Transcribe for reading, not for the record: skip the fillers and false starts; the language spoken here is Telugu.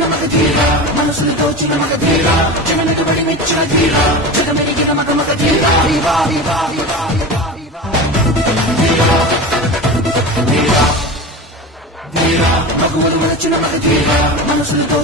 మెచ్చిన మగ ధీర మనసులు దోచిన మగ ధీర జగమెటుబడి మెచ్చిన ధీర జగమెరిగిన మగ మగ ధీర ధీర మగువలు మలచిన మగ ధీర మనసులు